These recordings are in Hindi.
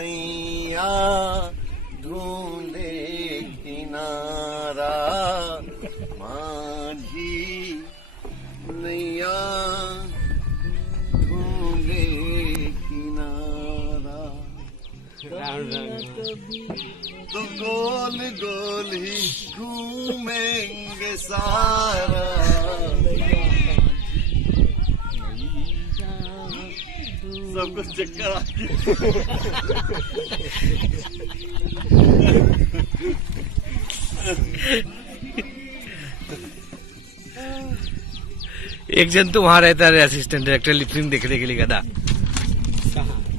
नैया ढूंढे किनारा माझी नैया ढूंढे किनारा तो गोल गोल ही घूमेंगे सारा सब कुछ चक्कर आके एक जन तो वहाँ रहता है असिस्टेंट डायरेक्टर लिपसिंग देखने के लिए गधा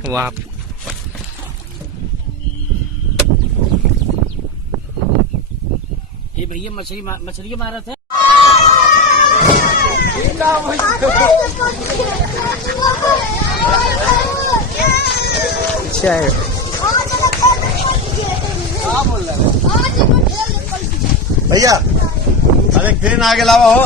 वहाँ पे। ये भैया मछली मारा था। अच्छा है भैया अरे ट्रेन आगे लावा हो।